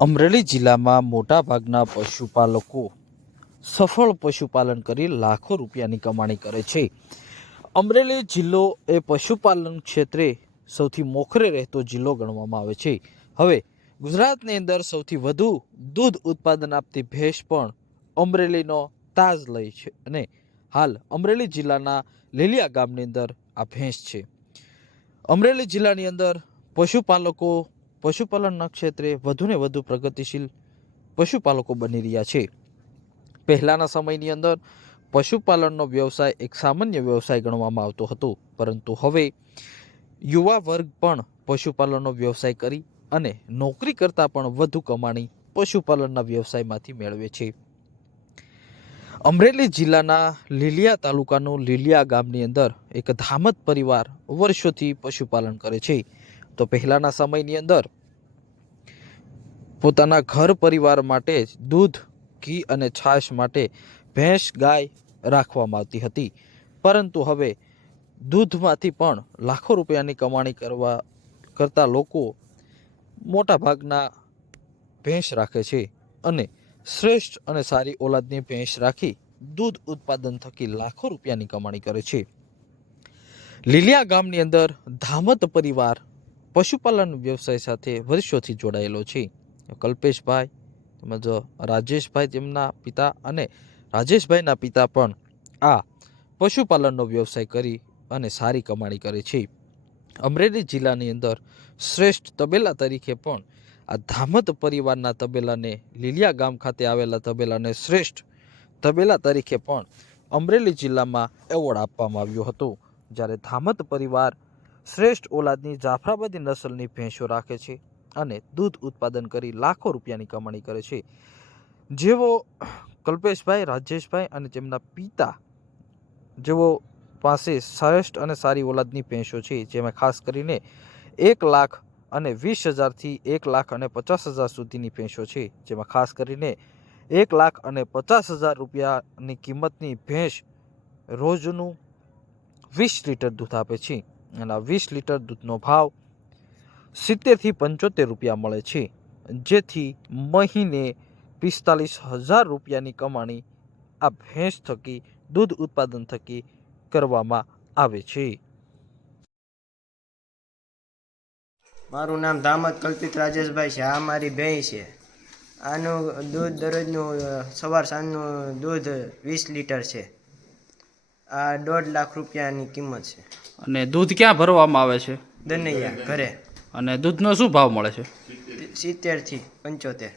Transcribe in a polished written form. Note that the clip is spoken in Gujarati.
અમરેલી જિલ્લામાં મોટાભાગના પશુપાલકો સફળ પશુપાલન કરી લાખો રૂપિયાની કમાણી કરે છે. અમરેલી જિલ્લો એ પશુપાલન ક્ષેત્રે સૌથી મોખરે રહેતો જિલ્લો ગણવામાં આવે છે. હવે ગુજરાતની અંદર સૌથી વધુ દૂધ ઉત્પાદન આપતી ભેંસ પણ અમરેલીનો તાજ લઈ છે અને હાલ અમરેલી જિલ્લાના લીલિયા ગામની અંદર આ ભેંસ છે. અમરેલી જિલ્લાની અંદર પશુપાલનના ક્ષેત્રે વધુને વધુ પ્રગતિશીલ પશુપાલકો બની રહ્યા છે. પહેલાના સમયની અંદર પશુપાલનનો વ્યવસાય એક સામાન્ય વ્યવસાય ગણવામાં આવતો હતો, પરંતુ હવે યુવા વર્ગ પણ પશુપાલનનો વ્યવસાય કરી અને નોકરી કરતાં પણ વધુ કમાણી પશુપાલનના વ્યવસાયમાંથી મેળવે છે. અમરેલી જિલ્લાના લીલિયા તાલુકાનું લીલિયા ગામની અંદર એક ધામત પરિવાર વર્ષોથી પશુપાલન કરે છે. તો પહેલાના સમયની અંદર પોતાના ઘર પરિવાર માટે જ દૂધ, ઘી અને છાશ માટે ભેંસ ગાય રાખવામાં આવતી હતી, પરંતુ હવે દૂધમાંથી પણ લાખો રૂપિયાની કમાણી કરતા લોકો મોટા ભાગના ભેંસ રાખે છે અને શ્રેષ્ઠ અને સારી ઓલાદની ભેંસ રાખી દૂધ ઉત્પાદન થકી લાખો રૂપિયાની કમાણી કરે છે. લીલિયા ગામની અંદર ધામત પરિવાર પશુપાલન વ્યવસાય સાથે વર્ષોથી જોડાયેલો છે. કલ્પેશભાઈ તેમજ રાજેશભાઈ તેમના પિતા અને રાજેશભાઈના પિતા પણ આ પશુપાલનનો વ્યવસાય કરી અને સારી કમાણી કરે છે. અમરેલી જિલ્લાની અંદર શ્રેષ્ઠ તબેલા તરીકે પણ આ ધામત પરિવારના તબેલાને, લીલિયા ગામ ખાતે આવેલા તબેલાને શ્રેષ્ઠ તબેલા તરીકે પણ અમરેલી જિલ્લામાં એવોર્ડ આપવામાં આવ્યો હતો. જ્યારે ધામત પરિવાર શ્રેષ્ઠ ઓલાદની જાફરાબાદી નસલની ભેંસો રાખે છે અને દૂધ ઉત્પાદન કરી લાખો રૂપિયાની કમાણી કરે છે. જેવો કલ્પેશભાઈ, રાજેશભાઈ અને તેમના પિતા જેઓ પાસે શ્રેષ્ઠ અને સારી ઓલાદની ભેંસો છે, જેમાં ખાસ કરીને 1,20,000થી 1,50,000 સુધીની ભેંસો છે, જેમાં ખાસ કરીને 1,50,000 રૂપિયાની કિંમતની ભેંસ રોજનું 20 લીટર દૂધ આપે છે અને આ 20 લીટર દૂધનો ભાવ 70થી 75 રૂપિયા મળે છે, જેથી મહિને 45,000 રૂપિયાની કમાણી આ ભેંસ થકી, દૂધ ઉત્પાદન થકી કરવામાં આવે છે. મારું નામ ધામત કલ્પિત રાજેશભાઈ છે. આ મારી ભેંસ છે. આનું દૂધ દરરોજનું સવાર સાંજનું દૂધ 20 લીટર છે. આ 1.5 લાખ રૂપિયાની કિંમત છે. અને દૂધ ક્યાં ભરવામાં આવે છે? દનૈયા ઘરે. અને દૂધનો શું ભાવ મળે છે? 70થી 75.